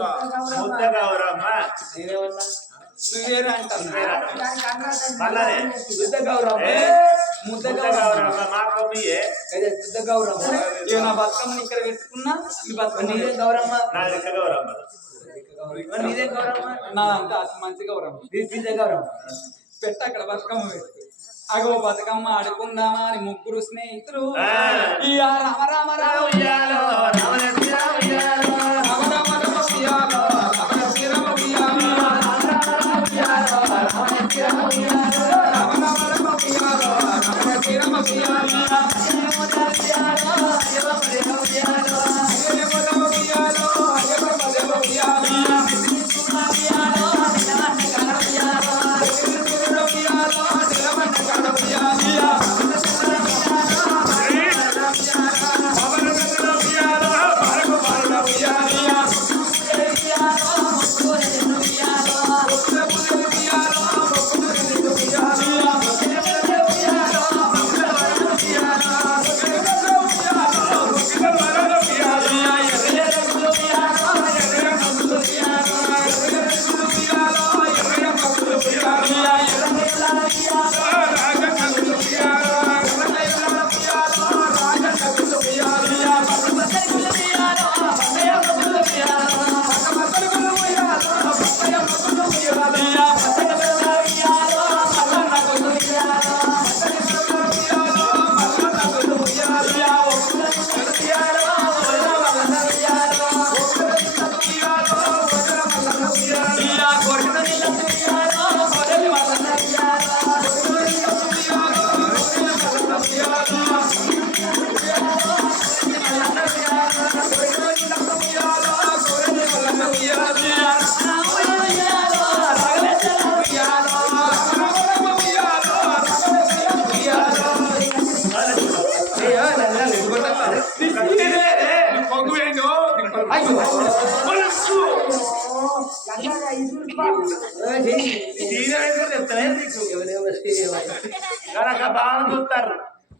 ముద్ద గౌరమ్మ నేనేమన్నా నువ్వేరా అంటాను మళ్ళనే బుద్ధ గౌరవం ఏ? ముద్ద ముద్ద గౌరవం గౌరమ్మ మా కొమ్మియే అదే బుద్ధ గౌరవం ఇక నా బతుకమ్మని ఇక్కడ పెట్టుకున్నా? ఈ బతుకమ్మ నీదే గౌరమ్మ నా లెక్క గౌరమ్మ నీదే గౌరమ్మ నా అంత మంచి గౌరవం నీదే గౌరవం పెట్ట అక్కడ బతుకమ్మ పెట్టు. అగో బతుకమ్మ ఆడుకుందామా అని ముగ్గురు స్నేహితులు. రామ రామ రామ లక్ష్మీ రామ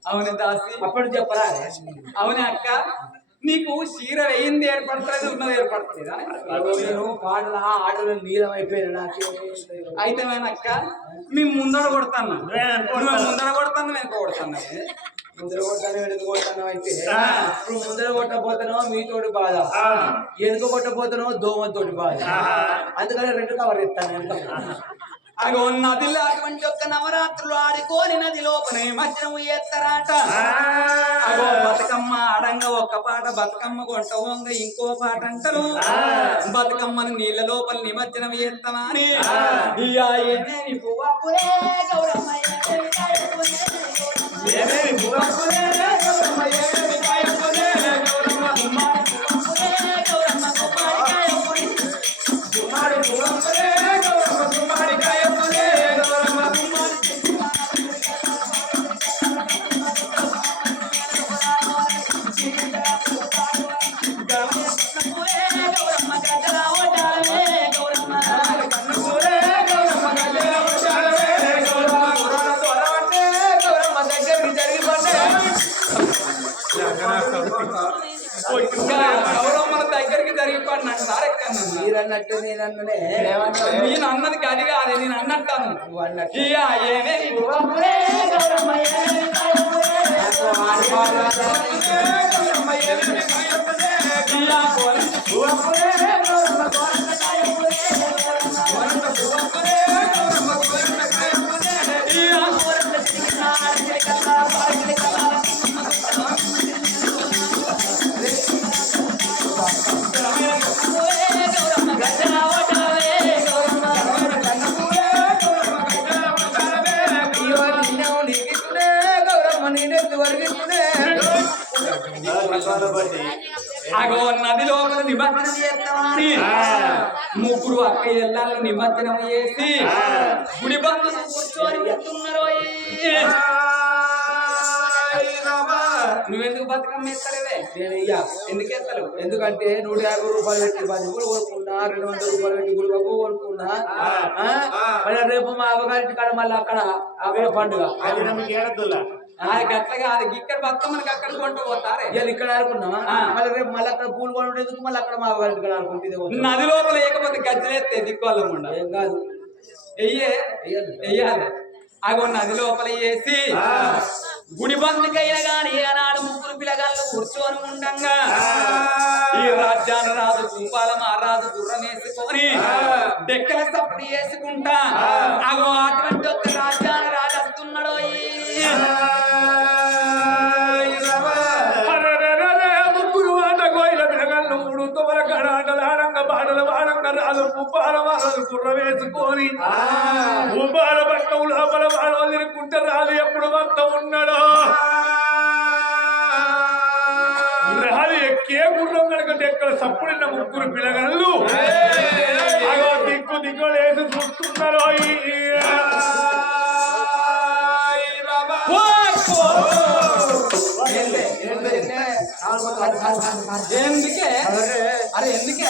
అవును దాసి. అప్పుడు చెప్పరా? అవునే అక్క. నీకు చీర వేయింది ఏర్పడుతుంది ఉన్నది ఏర్పడుతుందా? నేను పాటల ఆటలు నీలం అయిపోయాను అయితే అక్క? మేము ముందర కొడతాను? ముందర కొడతాను వెనక కొడతాను? ముందర కొట్టాను వెనుక కొట్టాను అయితే. ఇప్పుడు ముందర కొట్టపోతానో మీతోటి బాధ. వెనుక కొట్టపోతానో దోమతోటి బాధ. అందుకని రెండు కవర్ ఇస్తాను అగో నదిలో అటువంటి యొక్క నవరాత్రులు ఆడుకోని నది లోపలే మధ్యనము ఎత్తరాట అగో బతుకమ్మ ఆడంగా ఒక్క పాట బతుకమ్మ కొంట వంగ ఇంకో పాట అంటారు. బతుకమ్మను నీళ్ళ లోపల నిమజ్జనం చేస్తామని ఇయ్యా ఏమేమి పువ్వప్పులే గౌరమ్మ? పువ్వప్పులే. నేనన్ననే నేను అన్నది గది కాదు నేను అన్నట్టాను నువ్వు అన్నట్టు. ఏమే చేస్తామని ముగ్గురు అక్క ఎల్లాలు నిమజ్జనం చేసి గుడి బంధులు కూర్చొని ఎత్తున్నారు నువ్వెందుకు బతుకమ్మ ఎత్తలేవే? నేను ఎందుకు ఎత్తలు ఎందుకంటే నూట యాభై రూపాయలు పెట్టి పది కొనుక్కున్నా రెండు వందల రూపాయలు పెట్టి గుడిబాబు కొనుక్కున్నా? మళ్ళీ రేపు మా అవ్వగారి కాడ మళ్ళీ అక్కడ అవే పండుగ. అది నమ్మకి ఏడద్దులా? అది గట్లగా అది ఇక్కడ బతుకమ్మనికి అక్కడ కొంట పోతారే. ఇవాళ ఇక్కడ ఆడుకున్నావా. మళ్ళీ రేపు మళ్ళీ అక్కడ పూలు కొనుండేందుకు మళ్ళీ అక్కడ మా వాళ్ళ ఇక్కడ ఆడుకుంటే. నది లోపల లేకపోతే గజ్జలేస్తే దిక్కువాళ్ళం ఉండ. ఏం కాదు. వెయ్యే వెయ్యాలి. అగో నది లోపల వేసి గుడి బందుకైనా గాని ఏనాడు ముగ్గురు పిల్లగాళ్ళు కూర్చొని ఉండంగా. ఈ రాజ్యాన్ని రాజు కుంపాల మహారాజు గుర్రం వేసుకొని డెక్కల సప్పుడు వేసుకుంటా. అగో అటువంటి ఒక రాజ్యాన్ని రాజు బాటలు వాడంగ రాదు ఉప్పాల కుర్ర వేసుకొని వాడు రాదు ఎప్పుడు వద్ద ఉన్నాడో రాదు ఎక్కే గుర్రం కనుక ఎక్కడ సప్పుడిన ముగ్గురు పిలగళ్ళు అగో దిక్కు దిక్కులు వేసి చూస్తున్నారు ఎందుకే అరే ఎందుకే?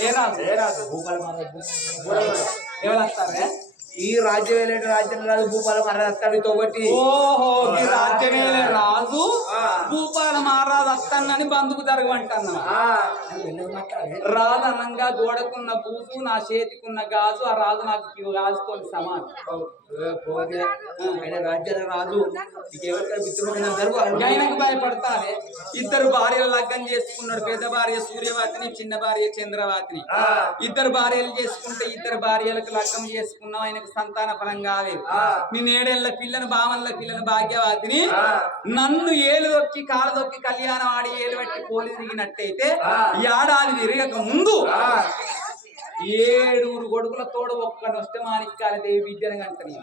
ఏ రాదు ఏ రాదు భూపాల మహారాజు. ఎవరు వస్తారే ఈ రాజ్యం వెళ్ళేటి రాజ్యం రాదు భూపాల మహారాజు తోబట్టి. ఓహో ఈ రాజ్యమేలే రాజు భూపాల మహారాజు అత్తన్నని బంధుకు జరగమంటున్నా రాజనంగా గోడకున్న బూజు నా చేతికున్న గాజు ఆ రాజు నాకు ఈ గాజుతో సమానం. ఆయన రాజ్యాల రాజు. ఆయనకు భయపడతానే ఇద్దరు భార్యలు లగ్గం చేసుకున్నాడు పెద్ద భార్య సూర్యవతిని చిన్న భార్య చంద్రవతిని. ఇద్దరు భార్యలు చేసుకుంటే ఇద్దరు భార్యలకు లగ్గం చేసుకున్నాం ఆయనకు సంతాన ఫలం కాలేదు నేను ఏడేళ్ళ పిల్లను బామల్ల పిల్లను భాగ్యవతిని నన్ను ఏలు దొక్కి కాలు దొక్కి కళ్యాణం ఆడి ఏలు పట్టి పోలి తిరిగినట్టయితే ఏడాది తిరగక ముందు ఏడుగురు కొడుకుల తోడు ఒక్క నష్టమానిక్కాల దేవి విద్యను కంటని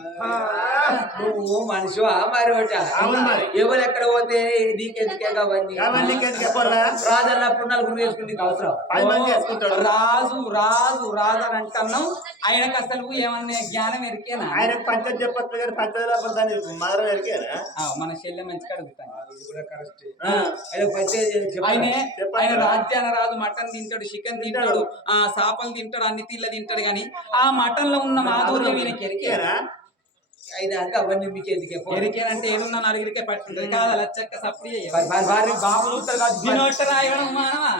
నువ్వు మనిషివా? మరి. ఎవరు ఎక్కడ పోతే నీకెందుకే కావండి రాజు అన్నప్పుడు నలుగురు వేసుకుని నీకు అవసరం. రాజు రాజు రాజు అని అంటున్నాం ఆయనకు అసలు ఏమన్నా జ్ఞానం ఎరికేనా? ఆయన పంచాయతీ చెప్పచ్చు కానీ పంచాయతీ మదరం ఎరికేనా? ఆ, మన చెల్లె మంచి కడుగుతాను ఆయన రాజ్యాన రాజు మటన్ తింటాడు చికెన్ తింటాడు ఆ చేపలు తింటాడు అన్ని తీళ్ళ తింటాడు గాని ఆ మటన్లో ఉన్న మాధుర్యం ఈయనకి ఆయన అంటే అవన్నీ మీకు ఎందుకే. ఎరికేనంటే ఏదున్నా నలుగురికే పట్టుంటది. కాదు లచ్చక్క సప్పుడు చెయ్యాలి. మరి- మరి వారిని బాబు చూస్తారు కాదు. దినోట్ట రాయడం మానవా?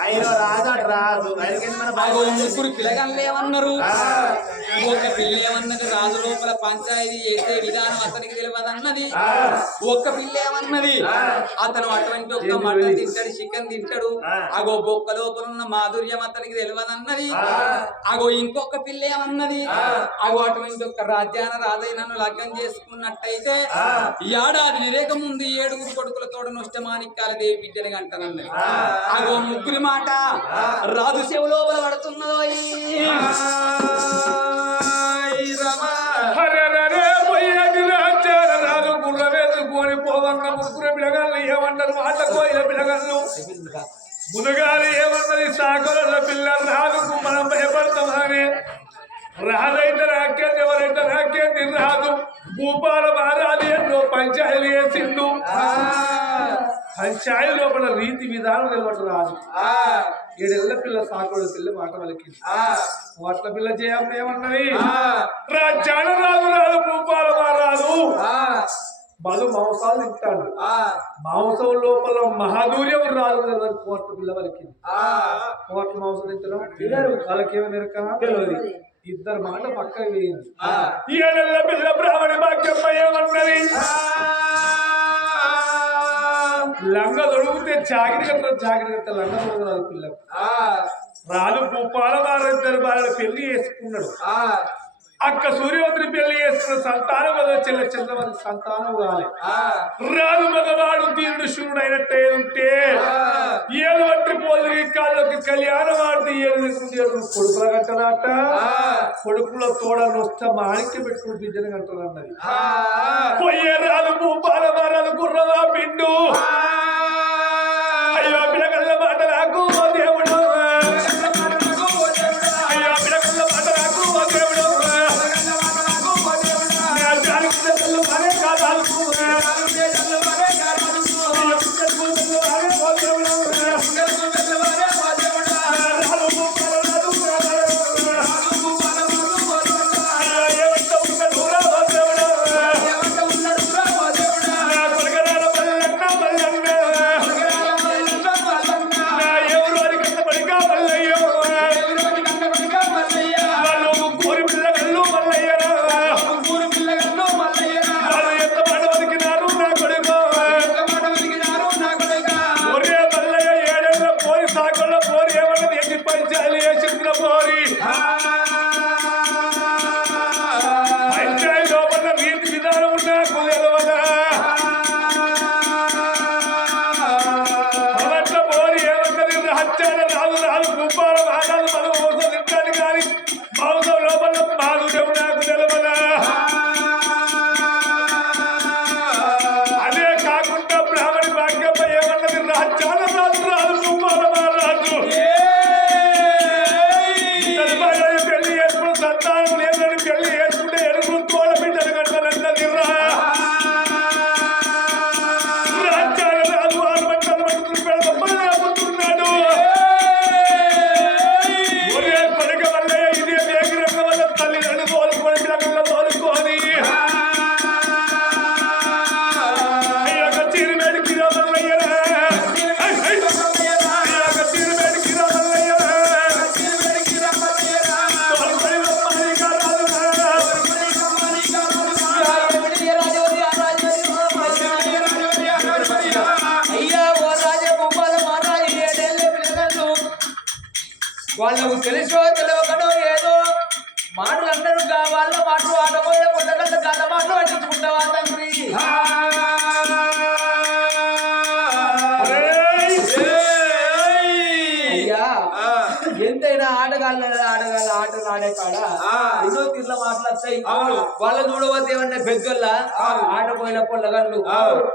ఆయన రాజు అటు రాజు. ఆయనకేంది మన బాగా అగో ముగ్గురు పిల్లగాళ్ళు ఏమన్నారు ఒక పిల్ల ఏమన్నది రాజు లోపల పంచాయతీ చేసే విధానం అతనికి తెలియదన్నది. ఒక్క పిల్ల ఏమన్నది అతను అటువంటి ఒక్క మటన్ తింటాడు చికెన్ తింటాడు. అగో బొక్క లోపల ఉన్న మాధుర్యం అతనికి తెలియదన్నది. అగో ఇంకొక పిల్ల ఏమన్నది అగో అటువంటి ఒక్క రాజ్యాన రాజై నన్ను లగ్గం చేసుకున్నట్టయితే ఏడాది నిరేక ముందు ఏడుగురు కొడుకులతోడ నష్టమానిక్కాల దేవి బిడ్డని అంటానన్నది అగో ముగ్గురి మాట రాజు చెవు లోపల పడుతున్నదో ఏమన్నారు మాట కోయిల పిలగళ్ళు మునుగాలు ఏమన్నది సాగరుల పిల్ల రాజుకు మనం భయపడతామని. రాజైతే రాకేంది ఎవరైతే రాకేంది రాదు భూపాల మహారాజు ఎన్నో పంచాయతీలు వేసిండు. పంచాయతీ లోపల రీతి విధానం నిలబడి రాదు ఏడేళ్ళ పిల్ల సాకుడు పిల్ల మాట వాళ్ళకి. వాట్ల పిల్ల చేయమ్మ ఏమన్నది? రాజ్యాన రాదు రాదు భూపాల మహారాజు. బలు మాంసాలు తింటాడు. మాంసం లోపల మహాదూర్యం రాదు కదా కోట్ల పిల్ల వాళ్ళకి. కోట్ల మాంసం తింటారు? వాళ్ళకి ఏమైనా తెలియదు ఇద్దరు మాట పక్క వేయింది ఏడెళ్ళ పిల్ల బ్రాహ్మణ భాగ్యమ్మ ఏమన్నది? లంగ దొడిగితే చాకిరి కట్టారు కట్టారు లంగ దొరకదు పిల్ల రాదు భూపాల వారు ఇద్దరు వాళ్ళ పెళ్ళి చేసుకున్నాడు. అక్క సూర్యవంతుని పెళ్ళి చేసుకున్న సంతానం కదా చెల్ల చంద్రవతి సంతానం కాలే. రాదు మగవాడు తీరుడు శూరుడు అయినట్టే ఉంటే ఏడు వంటి పోలికి కాళ్ళకి కళ్యాణం ఆడితే ఏడు కొడుకుల కట్టరాట కొడుకుల తోడ నొస్త మాణిక్య పెట్టుకుని బిడ్డను కంటారు అన్నది పొయ్యే రాదు భూపాల వారాలు గుర్రవా పిండు వాళ్ళకు తెలుసో తెలియకనో ఏదో. మాటలు అందరూ వాళ్ళ మాటలు ఆడబోయే పుట్టగల కథ మాటలు పట్టించుకుంటావా తండ్రి? మాట్లాడతాయి వాళ్ళ చూడవద్దు ఏమన్నా పెద్దోళ్ళ ఆడపోయిన పొల్లగళ్ళు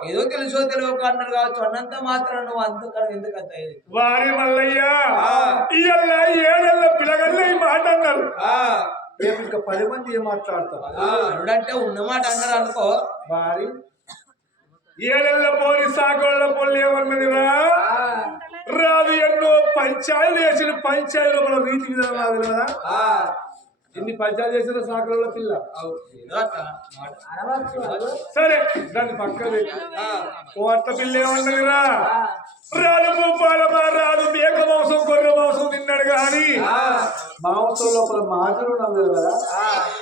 ఏదో తెలుసో తెలియక అన్నారు కావచ్చు. అన్నంత మాత్రం నువ్వు అంతకన్నా ఎందుకు అంత? వారి మల్లయ్య ఇయ్యల్ల ఏడల్ల పిల్లగల్ల ఈ మాట అన్నారు. రేపు ఇంకా పది మంది ఏం మాట్లాడతారు అనుడంటే ఉన్నమాట అన్నారు అనుకో. వారి ఏడెళ్ళ పోరి సాగోళ్ళ పొల్లి ఏమన్నదిరా? రాదు ఎన్నో పంచాయలు చేసిన పంచాయలు మన రీతి విధానాలు కదా? ఎన్ని పంచాయలు చేసిన సాగోళ్ళ పిల్ల. సరే దాన్ని పక్కన అట్ల పిల్ల ఏమన్నదిరా రాదు భూపాలమా రాదు మేక మాంసం గొర్రె మాంసం తిన్నాడు కానీ మాంసం లోపల మాటలు ఉన్నది కదా.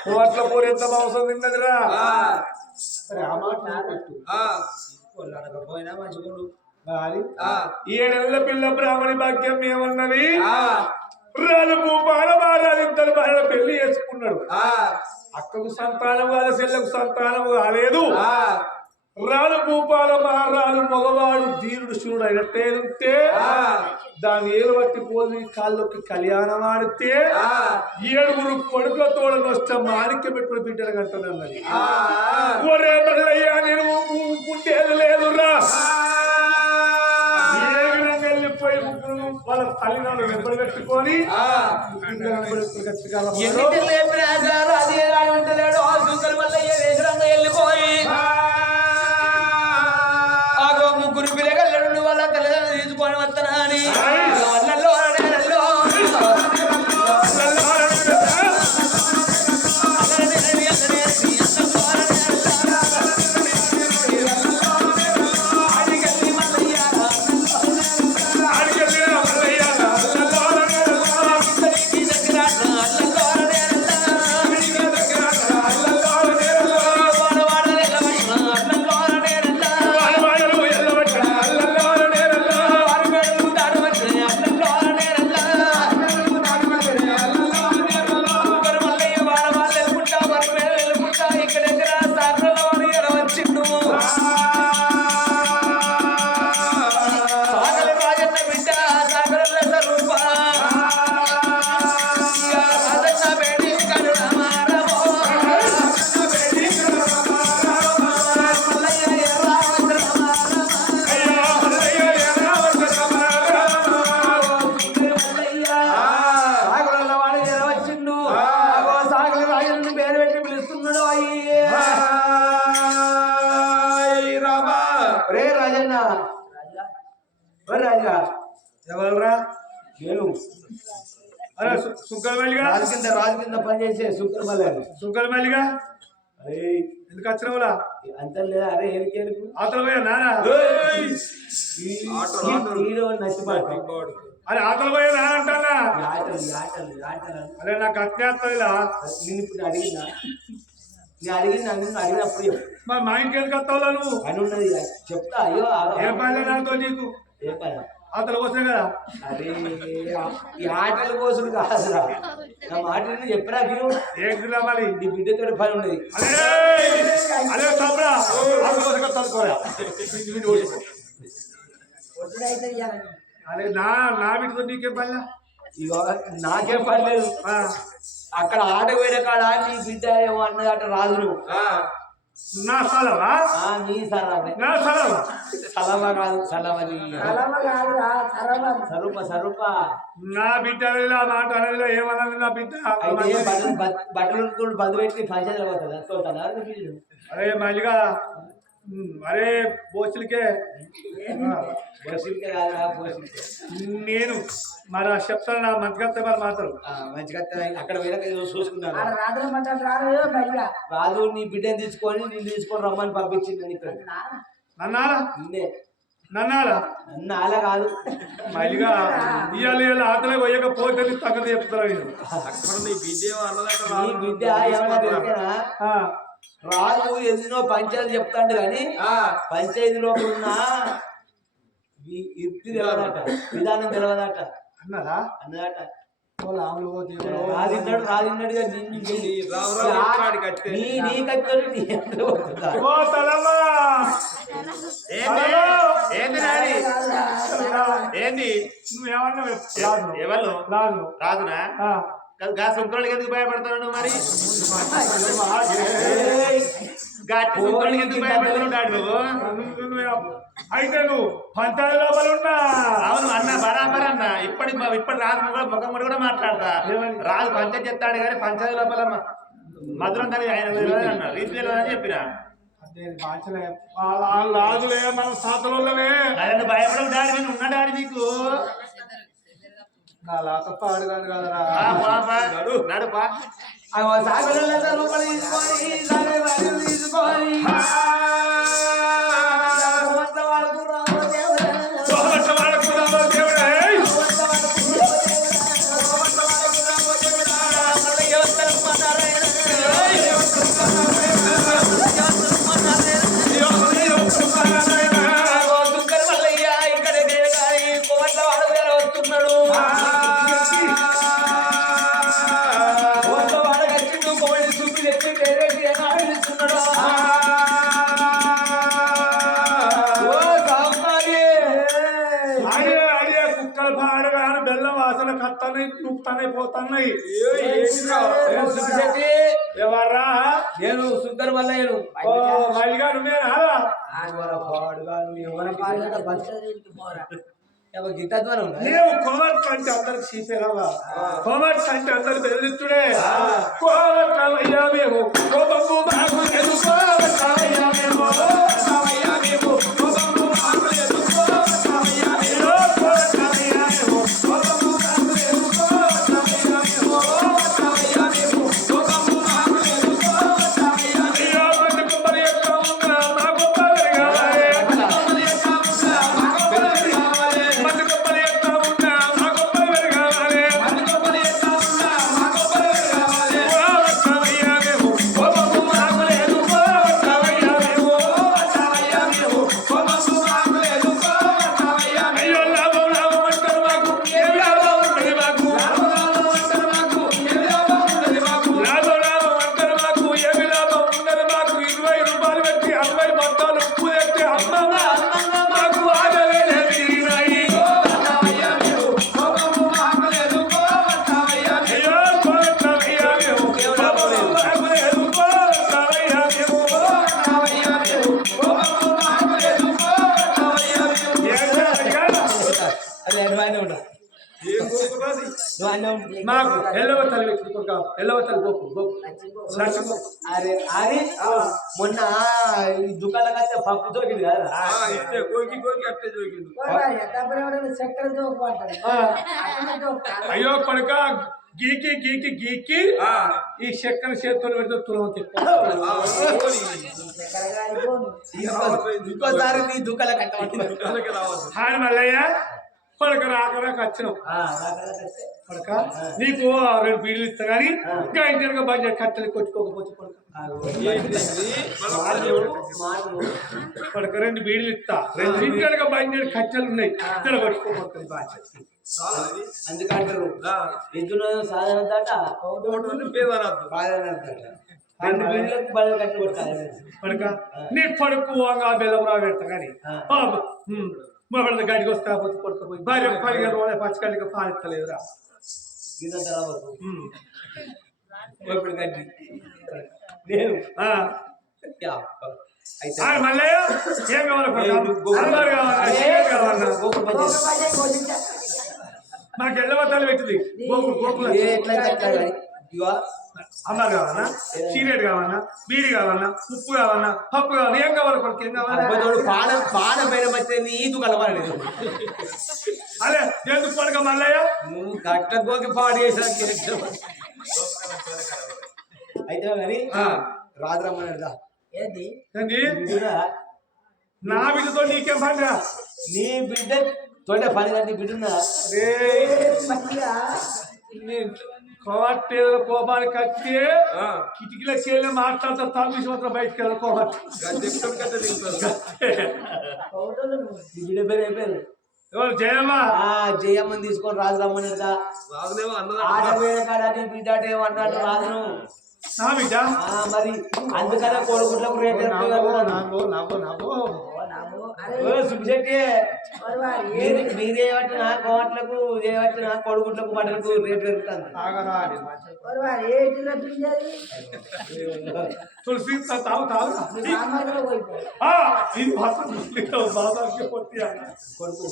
ఓ అట్ల పోరు ఎంత మాంసం తిన్నదిరా. సరే ఆ మాట అడగకపోయినా మంచిగుండు. ఏడెళ్ళ పిల్ల బ్రాహ్మణి భాగ్యం ఏమన్నది? రాదు ఇంతలు బాగా పెళ్ళి చేసుకున్నాడు. అక్కకు సంతానం కాదు చెల్లకు సంతానం కాలేదు. రాలు భూపాల మహారాజు మగవాడు ధీరుడు శివుడు అయినట్టే ఉంటే దాని ఏలు బట్టి పోలి కాళ్ళొక్కి కళ్యాణం ఆడితే ఏడుగురు కొడుకుల తోడలు వస్తే మాణిక్య పెట్టుకుని బిడ్డలు కంటున్నది ఒరే మల్లయ్య నేను ఊపుకుంటేది లేదురా. వాళ్ళ తల్లిదండ్రులు లేపినా గారు అది ఎలా ఉంటలేడు ఆ వల్ల ఏ వేగరంగా వెళ్ళిపోయి. ఆగో ముగ్గురు పిల్లగల్లడు వాళ్ళ తల్లిదండ్రులు తీసుకొని వస్తానా అని రాజన్న. రాజా. ఎవరురా? నేను అరే సుంకరమల్లిగా రాజు కింద రాజు కింద పనిచేసే శుక్రమల్లి సుంకరమల్లిగా అరే. ఎందుకు వచ్చినవులా? అంత లేదా అరే ఎలికేలుకు ఆతల పోయా నానా హీరో అరే ఆతల పోయా నా అంటానా? ఆటలు ఆటలు ఆటలు. అరే నాకు అత్యాత్తదిలా నేను ఇప్పుడు అడిగినా నేను అడిగిన నన్ను అడిగినప్పుడు చెప్పు. మరి మా ఇంటికి ఎందుకు వస్తావులా నువ్వు? పని ఉన్నది చెప్తా అయ్యో ఏం పని నాతో నీకు. ఏ పని? ఆతల పోసే కదా? అరే ఈ ఆటల కోసం కాదురా. నా మాటలు చెప్పరా మీరు ఏంటిలా మరి? నీ బిడ్డతో పని ఉన్నది. ఆతల పోసే తలుకోరా అరే నా నా వీటితో నీకేం పని ఇగో నాకేం పర్లేదు ఆ, అక్కడ ఆట పోయిన కాడ నీ బిడ్డ ఏమో అన్నదట రాదు నువ్వు. నా సలవా? ఆ, నీ సలవే. నా సలవా? సలవ కాదు సలవని సరూప సరూప. నా బిడ్డ ఆ మాట ఏమన్నది నా బిడ్డ? అయితే బట్టలు బట్- బట్టలు కూడా బంద్ పెట్టి పంచాయతీ పోతుందా వీళ్ళు. అరే మళ్ళీగా అరే పోషిక నేను మరి ఆ చెప్తాను నా మంత్రిగత్త మరి మాత్రం. మంచిగా అక్కడ చూసుకున్నాను రాదు రాదు నీ బిడ్డని తీసుకొని నేను తీసుకొని రమ్మని పంపించింది ఇక్కడ. నన్నారా నిన్నే నన్నారా నన్ను. అలా కాదు. మళ్ళీగా ఇవాళ ఇవాళ ఆతలే పోయకపోతే తగ్గదు చెప్తారా నేను. నీ బిడ్డ ఏమన్నా రాదు ఎన్నో పంచాయతీ చెప్తాడు కానీ పంచాయతీ లోపల ఉన్న యుక్తి తెలియదట విధానం తెలియదట అన్నదా? అన్నదట. రాదిన్నాడు రాదిన్నాడుగా నిన్ను నీ నీ కత్తోడు నీ ఏంది? నాని? ఏంది? నువ్వేమన్నా రాదు రాదునా ఆ. గా సుంకరులకి ఎందుకు భయపడతావు నువ్వు మరి! గట్టి ఎందుకు భయపడుతున్నాడు అయితే నువ్వు పంచాయతీ లోపల ఉన్నా. అవును అన్న బరాబర్ అన్న. ఇప్పటి ఇప్పటి రాజు కూడా ముఖం కూడా మాట్లాడతా? రాజు పంచాయతీ చెప్తాడు కానీ పంచాయతీ లోపల మధురం కానీ ఆయన తెలియదు అన్న రీతి తెలియదని చెప్పిన రాజులే మన సాతలోనే ఆయన భయపడవు డాడీ? నేను ఉన్నా డాడీ నీకు. నా లాత పాడుగాను కదరా. నడుపా. తీసుకొని, తీసుకొని, వాసన కత్తన్నాయి నూపుతానే పోతున్నాయి? ఎవర్రా నేను సుందర మల్లయ్యను ఓ మల్లిగా నువ్వేనా గిట్టద్వారం నీవు కోమట్ అంటే అందరికి చీపేరావా కోమట్ అంటే అందరు బెదిరిస్తుడే. కోమట్ అయ్యా మేము. కోపము మాకు లేదు కోమట్ అయ్యా మేము అయ్యా మేము అరే అరే మొన్న ఈ దుకాణం అయితే పప్పు దొరికింది కదా. చక్కెర. అయ్యో కొడుక గీకి గీకి గీకి. ఈ చక్కెర చేతులు పెడితే తులం ఇంకోసారి నీ దుకాణం కట్టమంటుంది హాయ్ మల్లయ్య. కొడుక రాక రాక వచ్చినావు. కొడుక నీకు ఆ రెండు బీడీలు ఇస్తా కానీ ఇంకా ఇంటి బడ్జెట్ కట్టెలు కొట్టుకోకపోతే కొడుక కొడుక రెండు బీడీలు ఇస్తా. రెండు ఇంటి బడ్జెట్ కట్టెలు ఉన్నాయి. ఇద్దరు కొట్టుకోకపోతుంది బాధ్యత. అందుకంటారు ఎద్దున సాధారణ దాట రెండు బిల్లులకు బదులు కట్టి కొట్టాలి కొడుక నీ కొడుకు వంగా బెల్లం రా పెడతా కానీ ఆ. ఆ, ఉమ్, మా వాళ్ళ గడికి వస్తే కాకపోతే కొడుకుపోయి భార్య పదిగా రోజులు పచ్చగడికి పాలిస్తలేదురా. ఇప్పుడు గడ్డి. నేను ఏం కావాలి నాకు పెట్టింది. గోకులు గోకులు. ఎట్లా అమ్మారు కావాలన్నా సీరియట్ కావాలన్నా బీడి కావాలన్నా ఉప్పు కావాలన్నా పప్పు కావాలన్నా ఏం కావాలి కొడుకు ఏం కావాలి అబ్బాయి పాన పాన పైన వచ్చే నీదు కలవాలి అదే ఎందుకు కొడుక మల్లయ్య? నువ్వు కట్ట గోకి పాడు చేసిన అయితే కానీ ఆ. రాజరమ్మని ఏంది? బిడ్డ నా బిడ్డతో నీకేం పండుగ నీ బిడ్డ తోట పని కానీ బిడ్డున్నా కోవట్ కోపానికి వచ్చి కిటికీల చేయలే మాట్లాడతా తమ్మి మాత్రం బయటకు వెళ్ళి కోవట్ ఫోటోలు నువ్వు. నీ బిడ్డ పేరు ఏం పేరు ఎవరు జయమ్మా? ఆ జయమ్మని తీసుకొని రాజు రమ్మని ఆట వేరే కాడ నీ బిడ్డ అంటే ఏమన్నాడు రాజును మరి అందుకనే కొడుకుట్లకు రేట్ ఎక్కువ నాగో కదా. సుబ్బిశెట్టి. ఏంది? మీరేమట్టినా కోట్లకు ఏమట్టినా కొడుకుట్లకు బట్టలకు రేట్ పెరుగుతుంది. తులసి తాగు తాగు. కొడుకు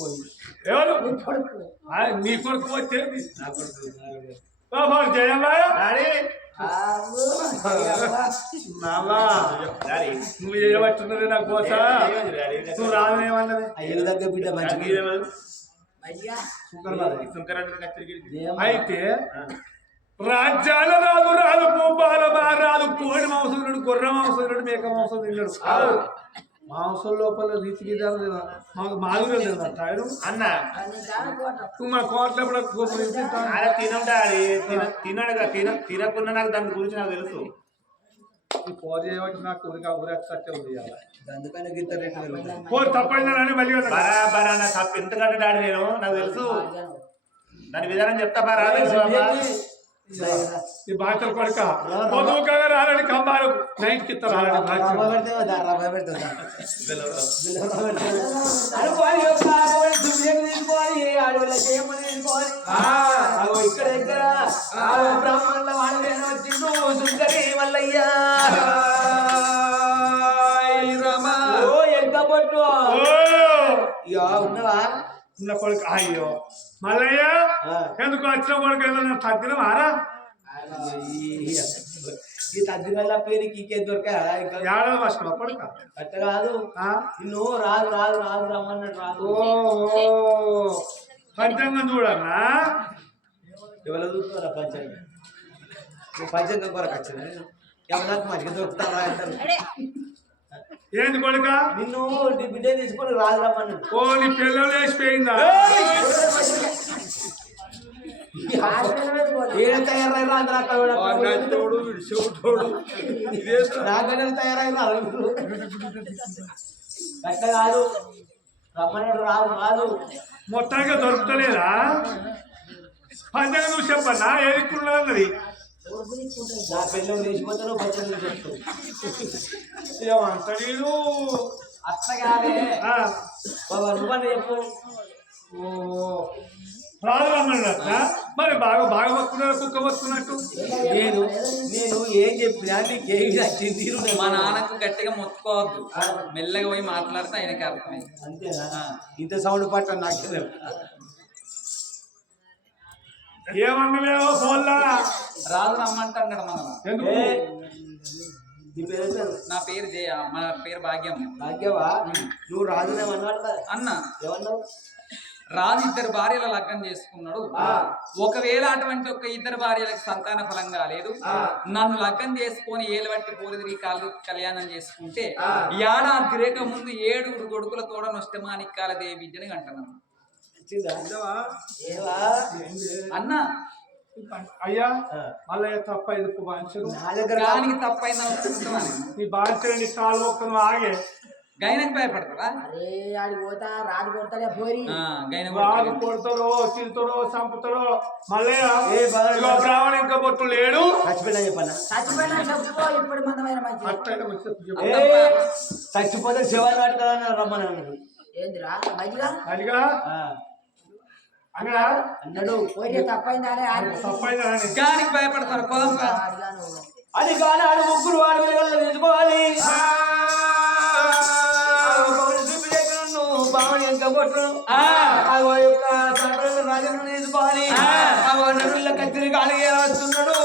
ఎవరు? నీ కొడుకు. వచ్చేది నా కొడుకు జయమ్మా నువ్వు చేయబట్టున్నది నాకు కోస నువ్వు రాదనేమన్నది అయ్యల దగ్గర బిడ్డ మంచిగా అయితే రాజ్యాల రాదు రాదు పూపాల రాదు కోడి మాంసం తిన్నాడు గొర్రె మాంసం తిన్నాడు మేక మాంసం తిన్నాడు మాంసం లోపల రీతి విధానం లేదా? మాకు మాధుర్యం లేదా? ఆయన అన్న. మన కోట్ల తినడుగా తిన తినకున్నా నాకు దాని గురించి నాకు తెలుసు. ఈ పోరు చేయబట్టి నాకు ఊరిగా ఊరే సత్య ఉంది. అందుకనే గిత్త రేట్ పోరు తప్పైందని మళ్ళీ. బరాబర్ అన్న తప్పు ఎంత కట్టాడు నేను? నాకు తెలుసు. దాని విధానం చెప్తా బా రాలేదు ఈ బాధ్యతలు కొడుక పొదువుగా రాలని కంబాలు నైట్ కిత్త రాలని ఇక్కడ ఇక్కడ బ్రాహ్మణుల వాళ్ళు వచ్చిండు సుందరి మల్లయ్యా. ఎంత పట్టు. ఉన్నవా? ఉన్న కొడుకు. అయ్యో. మల్లయ్య. ఎందుకు వచ్చిన కొడుకు ఏదన్నా తగ్గిన మారా ఈ- ఈ తద్దినల్ల పేరుకి ఇంకే దొరక? అట్ట కాదు. ఆ? నిన్ను రాదు రాదు రాదు రమ్మన్నాడు రాదు. పంచాంగం చూడన్నా? ఎవరు చూస్తున్నారా పంచాంగం? పంచాంగం కొరకు వచ్చింది. ఎవరికి మంచిగా దొరుకుతారా అంటారు? ఏంది కొడుక? నిన్ను బిడ్డ తీసుకొని రాదు రమ్మన్నాడు. ఓ నీ పిల్లలు వేసిపోయిందా? ఏడ తయారై రాదు నాకనే తయారై రాదు అట్లా కాదు. రమ్మన్నాడు రాదు రాదు. మొత్తానికి దొరుకుతలేదా? పంచాంగం చూసి చెప్పన్నా? నా పిల్లలు అట్లా కాదే. ఆ, బాబా నువ్వని చెప్పు. ఓ. రాదు మరి బాగా బాగా పట్టుకున్నారు కుక్క పట్టుకున్నట్టు నేను నేను ఏం చెప్పినా నీకేం నచ్చింది మా నాన్నకు గట్టిగా మొత్తుకోవద్దు. మెల్లగా పోయి మాట్లాడితే ఆయనకి అర్థమైంది. అంతేనా? ఇంత సౌండ్ పట్ట నాకు ఫోన్లా రాజు రమ్మంటాడు మనం ఎందుకు? నీ పేరు ఏం పేరు? నా పేరు జయ మన పేరు భాగ్యం. భాగ్యవా? నువ్వు రాజునే అన్నాడు అన్న. ఏమన్నావు? రాజు ఇద్దరు భార్యల లగ్నం చేసుకున్నాడు. ఒకవేళ అటువంటి ఒక ఇద్దరు భార్యలకు సంతాన ఫలం కాలేదు నన్ను లగ్నం చేసుకొని ఏలు బట్టి పోలిదిరి కాలు కళ్యాణం చేసుకుంటే ఏడాది తిరగక ముందు ఏడుగురు కొడుకుల తోడ నష్టమానిక్కాల దేవి విద్యని అంటున్నాను అన్న. అయ్యా మళ్ళీ తప్ప ఇది బాంచరు నా దగ్గర దానికి అనుకుంటున్నాను. నీ బాంచరు నీ కాలు ఒక్కను ఆగే. భయపడతారా అరే ఆడి పోతా రాదు కొడతాడే రాదు కొడతారో మళ్ళీ బ్రాహ్మణ ఇంకా బొట్టు లేడు. చచ్చిపోయినా చెప్పన్నా? చచ్చిపోయినా చెప్పుకో ఇప్పుడు మందమైన చచ్చిపోతే శివాజీ పట్టుకోవాలని రమ్మని అన్నాడు. ఏందిరా? మజిగా మజిగా పోయి భయపడతారు అది కానీ ముగ్గురు వాళ్ళు తీసుకోవాలి పావని ఎంత కొట్టను. అగో యొక్క రాజు నేర్చుకోవాలి అగో నన్ను కత్తిరి కాలిగే వస్తున్నాడు